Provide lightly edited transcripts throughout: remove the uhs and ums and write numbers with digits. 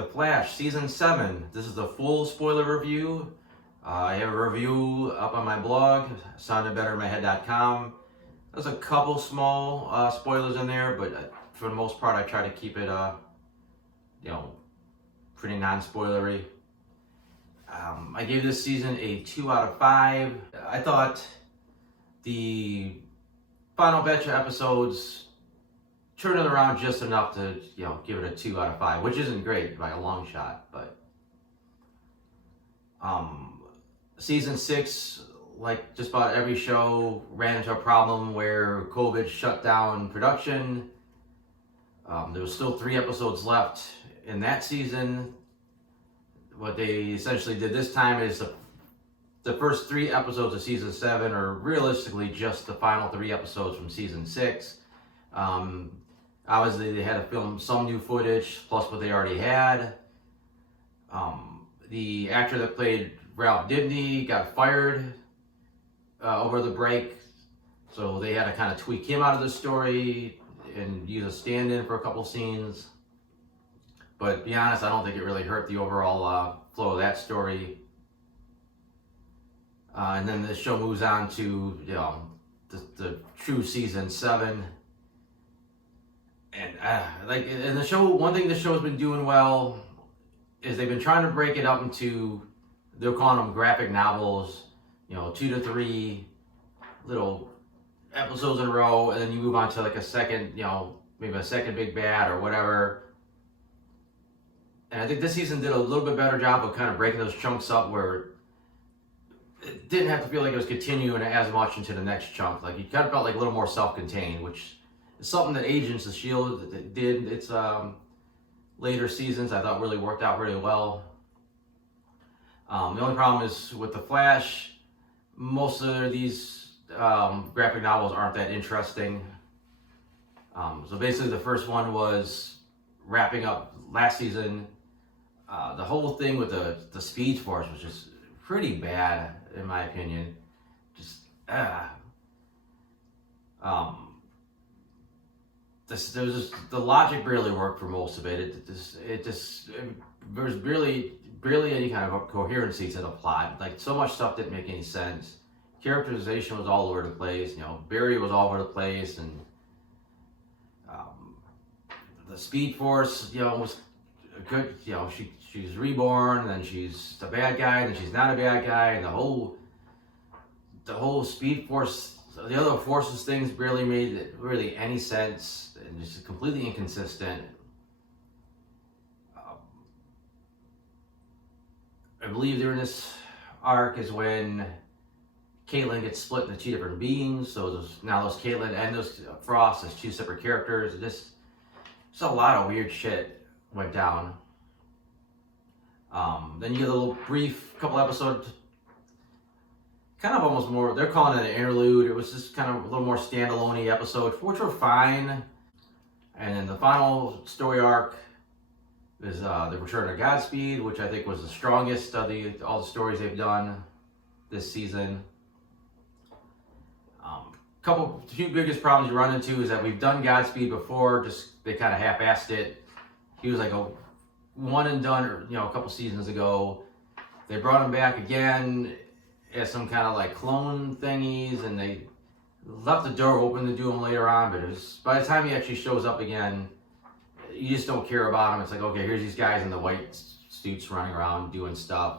The Flash Season 7. This is the full spoiler review. I have a review up on my blog, soundedbettermyhead.com. There's a couple small spoilers in there, but for the most part I try to keep it, pretty non-spoilery. I gave this season a 2 out of 5. I thought the final batch of episodes turned it around just enough to, give it a 2 out of 5, which isn't great by a long shot, but season 6, like just about every show, ran into a problem where COVID shut down production. There was still 3 episodes left in that season. What they essentially did this time is the first 3 episodes of season 7 are realistically just the final 3 episodes from season 6. Obviously, they had to film some new footage, plus what they already had. The actor that played Ralph Dibny got fired over the break, so they had to kind of tweak him out of the story and use a stand-in for a couple scenes. But to be honest, I don't think it really hurt the overall flow of that story. And then the show moves on to the true season 7. And in the show, one thing the show's been doing well is they've been trying to break it up into, they're calling them graphic novels, 2 to 3 little episodes in a row, and then you move on to like a second, maybe a second big bad or whatever. And I think this season did a little bit better job of kind of breaking those chunks up where it didn't have to feel like it was continuing as much into the next chunk. Like, you kind of felt like a little more self-contained, which is something that Agents of S.H.I.E.L.D. did. Its later seasons I thought really worked out really well. The only problem is with The Flash, most of these graphic novels aren't that interesting. So basically the first one was wrapping up last season. The whole thing with the Speed Force was just pretty bad, in my opinion. The logic barely worked for most of it. There was barely any kind of coherency to the plot. Like, so much stuff didn't make any sense. Characterization was all over the place. Barry was all over the place, and the Speed Force, was a good. She's reborn, then she's the bad guy, then she's not a bad guy, and the whole Speed Force, the other forces things barely made really any sense, and just completely inconsistent. I believe during this arc is when Caitlin gets split into 2 different beings. So now those Caitlin and those Frost as 2 separate characters. Just a lot of weird shit went down. Then you get a little brief couple episodes, kind of almost more, they're calling it an interlude. It was just kind of a little more standalone-y episodes, which were fine. And then the final story arc is the Return of Godspeed, which I think was the strongest of all the stories they've done this season. Few biggest problems you run into is that we've done Godspeed before, just they kind of half-assed it. He was like a one and done, a couple seasons ago. They brought him back again as some kind of like clone thingies, and they left the door open to do him later on, but by the time he actually shows up again, you just don't care about him. It's like, okay, here's these guys in the white suits running around doing stuff.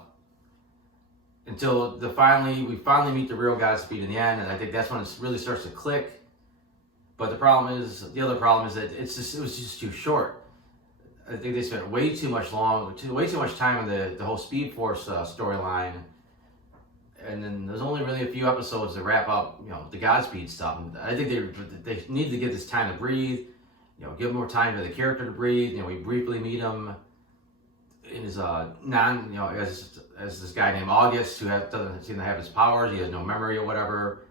Until we finally meet the real Godspeed in the end, and I think that's when it really starts to click. But the other problem is that it was just too short. I think they spent way too much time on the whole Speed Force storyline, and then there's only really a few episodes to wrap up, the Godspeed stuff. And I think they need to give this time to breathe, give more time to the character to breathe. We briefly meet him in his as this guy named August who doesn't seem to have his powers. He has no memory or whatever,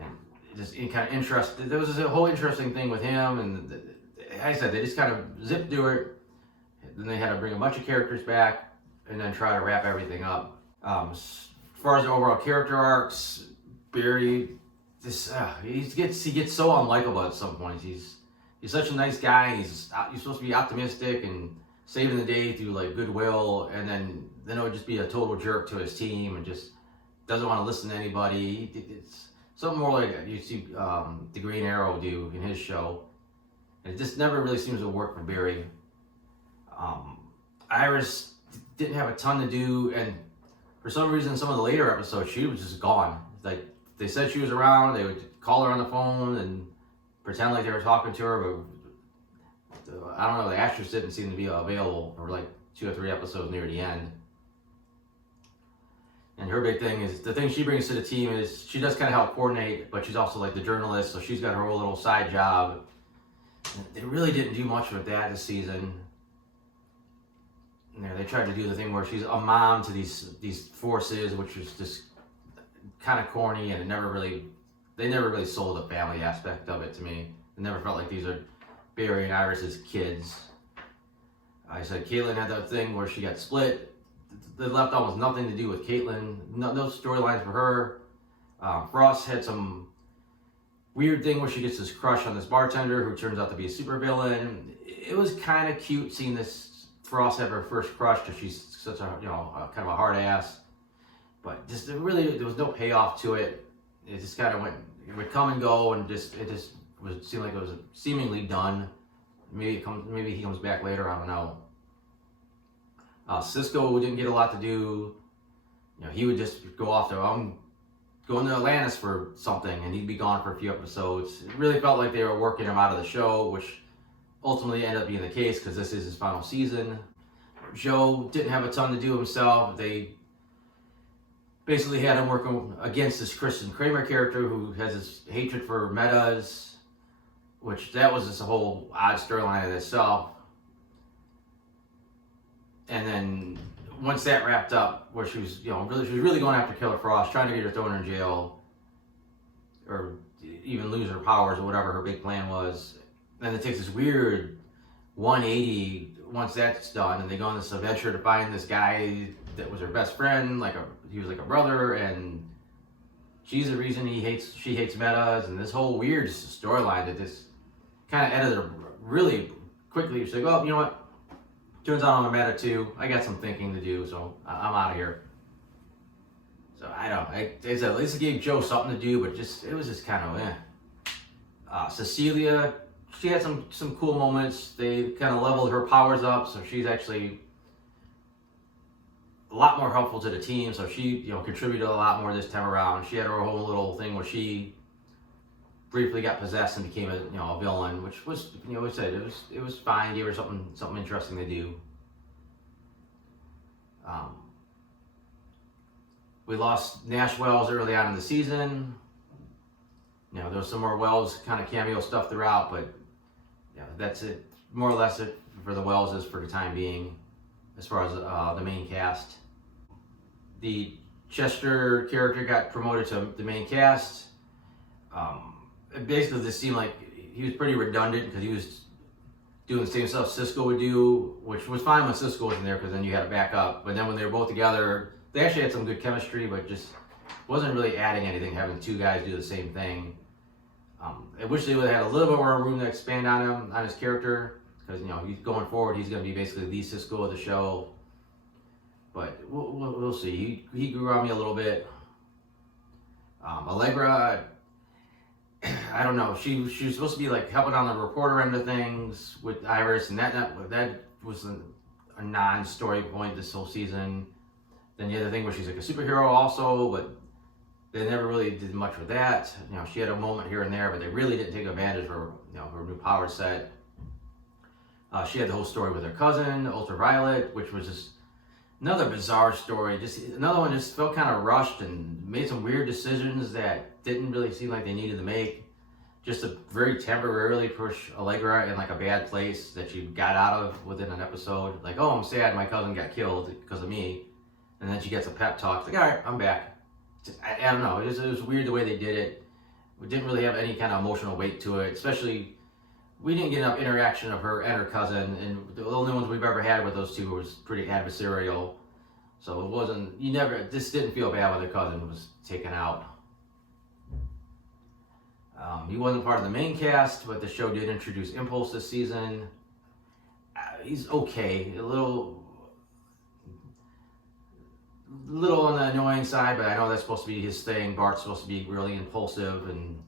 and just kind of interesting. There was a whole interesting thing with him, and like I said, they just kind of zipped through it. Then they had to bring a bunch of characters back and then try to wrap everything up. As far as the overall character arcs, Barry, he gets so unlikable at some points. He's such a nice guy. He's supposed to be optimistic and saving the day through like goodwill, and then it would just be a total jerk to his team and just doesn't want to listen to anybody. It's something more like you see the Green Arrow do in his show. And it just never really seems to work for Barry. Iris didn't have a ton to do, and for some reason, some of the later episodes, she was just gone. Like, they said she was around, they would call her on the phone and pretend like they were talking to her, but I don't know, the actress didn't seem to be available for like 2 or 3 episodes near the end. And her big thing is, the thing she brings to the team is she does kind of help coordinate, but she's also like the journalist, so she's got her own little side job. They really didn't do much with that this season. You know, they tried to do the thing where she's a mom to these forces, which was just kind of corny, and they never really sold the family aspect of it to me. It never felt like these are Barry and Iris's kids. I said Caitlin had that thing where she got split. They left almost nothing to do with Caitlin. No storylines for her. Frost had some weird thing where she gets this crush on this bartender who turns out to be a supervillain. It was kind of cute seeing this Frost have her first crush because she's such a kind of a hard ass. But just there was no payoff to it. It just kind of it would come and go, and seemed like it was seemingly done. Maybe he comes back later. I don't know. Cisco didn't get a lot to do. You know, he would just go off to going to Atlantis for something, and he'd be gone for a few episodes. It really felt like they were working him out of the show, which ultimately ended up being the case because this is his final season. Joe didn't have a ton to do himself. They basically had him working against this Kristen Kramer character who has this hatred for metas, which that was just a whole odd storyline in itself. And then once that wrapped up, where she was really going after Killer Frost, trying to get her thrown in jail, or even lose her powers or whatever her big plan was. Then it takes this weird 180 once that's done, and they go on this adventure to find this guy that was her best friend, he was like a brother, and she's the reason she hates metas, and this whole weird storyline that this kind of edited really quickly. She's like, well, you know what? Turns out I'm a meta too. I got some thinking to do, so I'm out of here. So I don't know. I said, at least it gave Joe something to do, but it was just kind of Cecilia, she had some cool moments. They kind of leveled her powers up, so she's actually a lot more helpful to the team. So she, contributed a lot more this time around. She had her whole little thing where she briefly got possessed and became a villain, which was, we said it was fine. Gave her something interesting to do. We lost Nash Wells early on in the season. There was some more Wells kind of cameo stuff throughout, but that's it. More or less it for the Welleses for the time being, as far as the main cast. The Chester character got promoted to the main cast. It basically just seemed like he was pretty redundant because he was doing the same stuff Cisco would do, which was fine when Cisco was in there because then you had a backup. But then when they were both together, they actually had some good chemistry, but just wasn't really adding anything having 2 guys do the same thing. I wish they would have had a little bit more room to expand on him, on his character, because he's going forward. He's going to be basically the Cisco of the show. But we'll see. He grew on me a little bit. Allegra, I don't know. She was supposed to be like helping on the reporter end of things with Iris, and that was a non-story point this whole season. Then the other thing was she's like a superhero also, but they never really did much with that. She had a moment here and there, but they really didn't take advantage of her, her new power set. She had the whole story with her cousin, Ultraviolet, which was just another bizarre story. Just another one just felt kind of rushed and made some weird decisions that didn't really seem like they needed to make. Just to very temporarily push Allegra in like a bad place that she got out of within an episode. Like, oh, I'm sad my cousin got killed because of me. And then she gets a pep talk. It's like, all right, I'm back. I don't know. It was weird the way they did it. We didn't really have any kind of emotional weight to it. Especially, we didn't get enough interaction of her and her cousin. And the only ones we've ever had with those two was pretty adversarial. So it wasn't, this didn't feel bad when their cousin was taken out. He wasn't part of the main cast, but the show did introduce Impulse this season. he's okay, a little on the annoying side, but I know that's supposed to be his thing. Bart's supposed to be really impulsive, and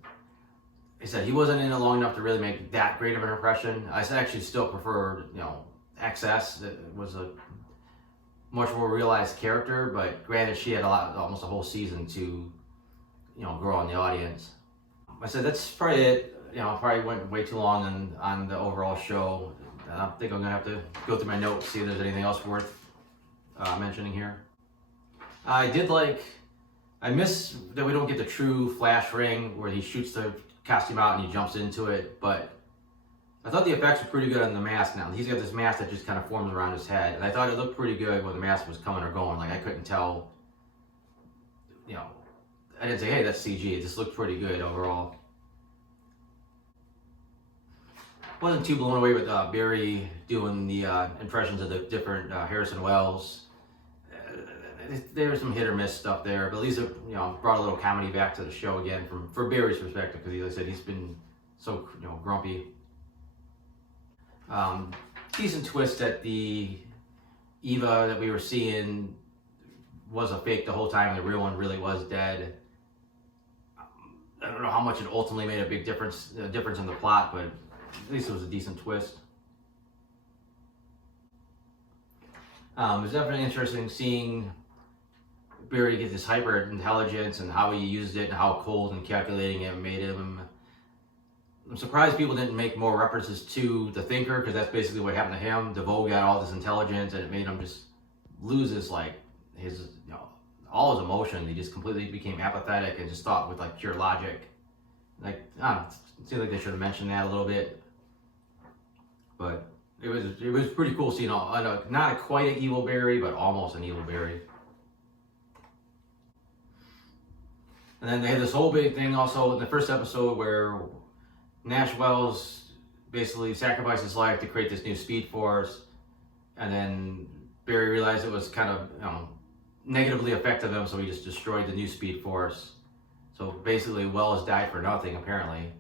he said he wasn't in it long enough to really make that great of an impression. I actually still prefer, XS. It was a much more realized character, but granted, she had almost a whole season to, grow on the audience. I said that's probably it. Probably went way too long on the overall show. I think I'm gonna have to go through my notes, see if there's anything else worth mentioning here. I miss that we don't get the true Flash ring where he shoots the costume out and he jumps into it, but I thought the effects were pretty good on the mask now. He's got this mask that just kind of forms around his head, and I thought it looked pretty good when the mask was coming or going. Like, I couldn't tell, I didn't say, hey, that's CG. It just looked pretty good overall. Wasn't too blown away with Barry doing the impressions of the different Harrison Wells. There was some hit or miss stuff there, but at least it brought a little comedy back to the show again from Barry's perspective, because like I said, he's been so grumpy. Decent twist that the Eva that we were seeing was a fake the whole time. The real one really was dead. I don't know how much it ultimately made a big difference in the plot, but at least it was a decent twist. It was definitely interesting seeing Barry get this hyper intelligence and how he used it and how cold and calculating it made him. I'm surprised people didn't make more references to the Thinker, because that's basically what happened to him. DeVoe got all this intelligence and it made him just lose his all his emotion. He just completely became apathetic and just thought with pure logic. It seems like they should have mentioned that a little bit, but it was pretty cool seeing not quite an evil Barry, but almost an evil Barry. And then they had this whole big thing also in the first episode where Nash Wells basically sacrificed his life to create this new Speed Force, and then Barry realized it was kind of negatively affected him, so he just destroyed the new Speed Force. So basically, Wells died for nothing, apparently.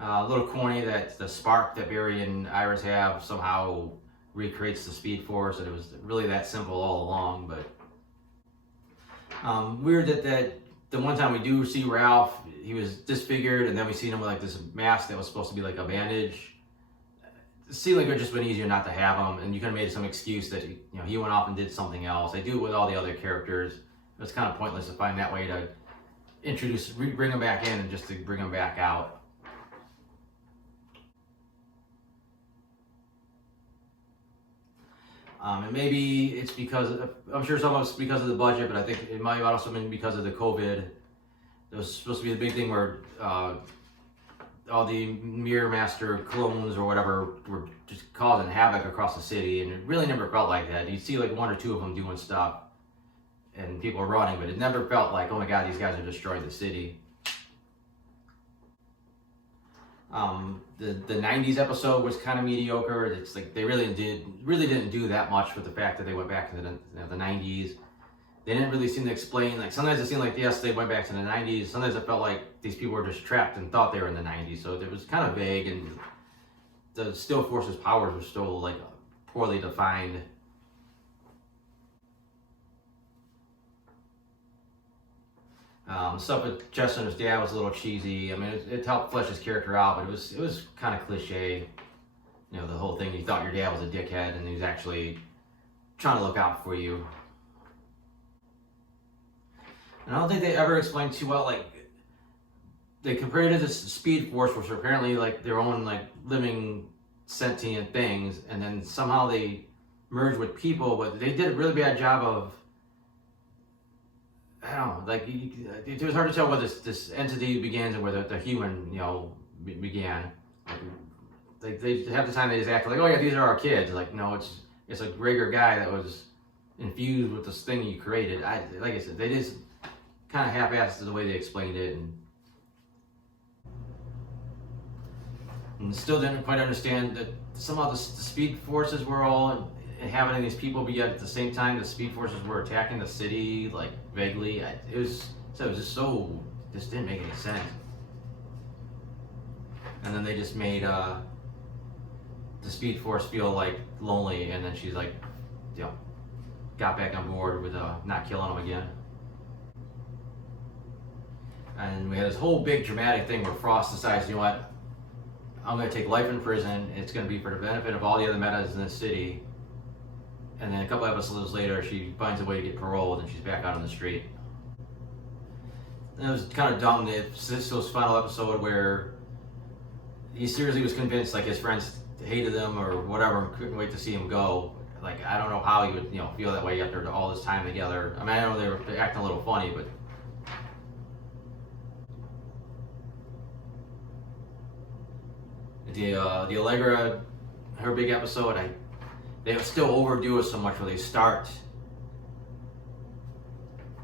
A little corny that the spark that Barry and Iris have somehow recreates the Speed Force, and it was really that simple all along. But weird that the one time we do see Ralph, he was disfigured, and then we see him with this mask that was supposed to be like a bandage. It seemed like it would just been easier not to have him, and you could have made some excuse that he went off and did something else. They do it with all the other characters. It was kind of pointless to find that way to bring him back in and just to bring him back out. And maybe it's I'm sure some of it's because of the budget, but I think it might have also been because of the COVID. It was supposed to be the big thing where all the Mirror Master clones or whatever were just causing havoc across the city, and it really never felt like that. You'd see one or two of them doing stuff, and people are running, but it never felt like, oh my god, these guys are destroying the city. The 90s episode was kind of mediocre. It's like they really didn't do that much with the fact that they went back to the 90s. They didn't really seem to explain, sometimes it seemed like, yes, they went back to the 90s. Sometimes it felt like these people were just trapped and thought they were in the 90s. So it was kind of vague, and the Steel Force's powers were still poorly defined. Stuff with Chester and his dad was a little cheesy. I mean, it helped flesh his character out, but it was kind of cliche. The whole thing, you thought your dad was a dickhead, and he was actually trying to look out for you. And I don't think they ever explained too well, they compared it to this Speed Force, which are apparently their own living sentient things, and then somehow they merged with people, but they did a really bad job of, I don't know, it was hard to tell where this entity begins and where the human, began. They have the time they just act like, oh yeah, these are our kids. No, it's a regular guy that was infused with this thing you created. Like I said, they just kind of half-assed the way they explained it, and still didn't quite understand that somehow the Speed Forces were all inhabiting these people, but yet at the same time the Speed Forces were attacking the city vaguely. It just didn't make any sense. and then they just made the Speed Force feel like lonely, and then she's like, you know, got back on board with not killing him again. And we had this whole big dramatic thing where Frost decides, you know what, I'm going to take life in prison. It's going to be for the benefit of all the other metas in this city. And then a couple episodes later, she finds a way to get paroled, and she's back out on the street. And it was kind of dumb that Cisco's final episode where he seriously was convinced like his friends hated him or whatever, and couldn't wait to see him go. Like, I don't know how he would, feel that way after all this time together. I mean, I know they were acting a little funny, but the Allegra, her big episode, they still overdo it so much where they start,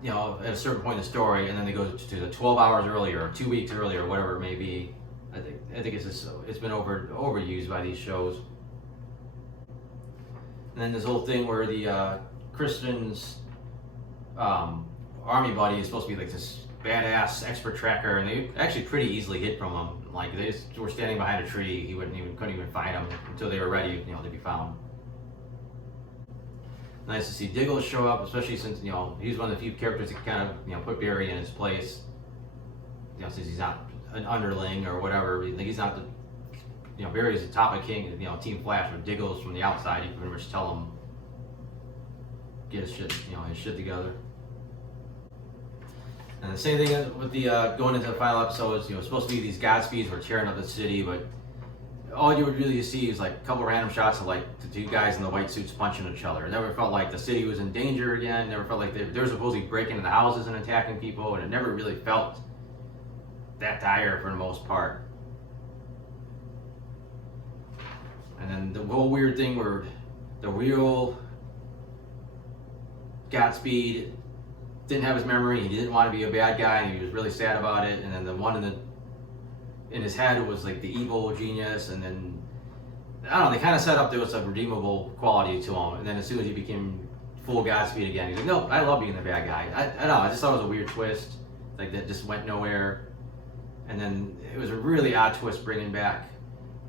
at a certain point in the story, and then they go to the 12 hours earlier, or 2 weeks earlier, or whatever it may be. I think it's been overused by these shows. And then this whole thing where the Kristen's army buddy is supposed to be like this badass expert tracker, and they actually pretty easily hid from him. Like, they just were standing behind a tree. He couldn't even find him until they were ready, to be found. Nice to see Diggle show up, especially since he's one of the few characters that kind of put Barry in his place. Since he's not an underling or whatever, like he's not the Barry's the top of King, Team Flash, but Diggle's from the outside. You can pretty much tell him get his shit together. And the same thing with the going into the final episodes. It's supposed to be these Godspeeds were tearing up the city, but all you would really see is like a couple random shots of like the two guys in the white suits punching each other. It never felt like the city was in danger again. It never felt like they were supposedly breaking into houses and attacking people, and it never really felt that dire for the most part. And then the whole weird thing where the real Godspeed didn't have his memory, he didn't want to be a bad guy, and he was really sad about it. And then the one in his head was like the evil genius, and then I don't know, they kind of set up there was a redeemable quality to him. And then as soon as he became full Godspeed again, he's like, no, I love being the bad guy. I don't know, I just thought it was a weird twist, like that just went nowhere. And then it was a really odd twist bringing back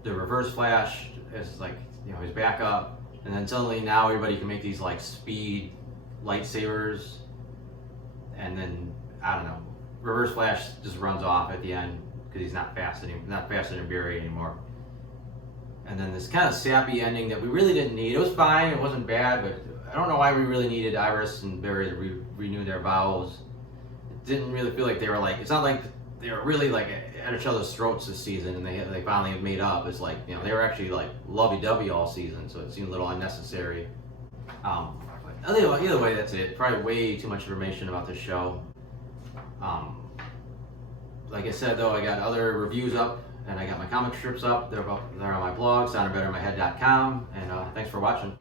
the Reverse Flash as like his backup, and then suddenly now everybody can make these like speed lightsabers, and then I don't know, Reverse Flash just runs off at the end because he's not faster than Barry anymore. And then this kind of sappy ending that we really didn't need. It was fine, it wasn't bad, but I don't know why we really needed Iris and Barry to renew their vows. It didn't really feel like they were like, it's not like they were really like at each other's throats this season, and they finally have made up. It's like they were actually like lovey-dovey all season, so it seemed a little unnecessary. But either way, that's it. Probably way too much information about this show. Like I said though, I got other reviews up, and I got my comic strips up. They're on my blog, soundedbetterinmyhead.com, and thanks for watching.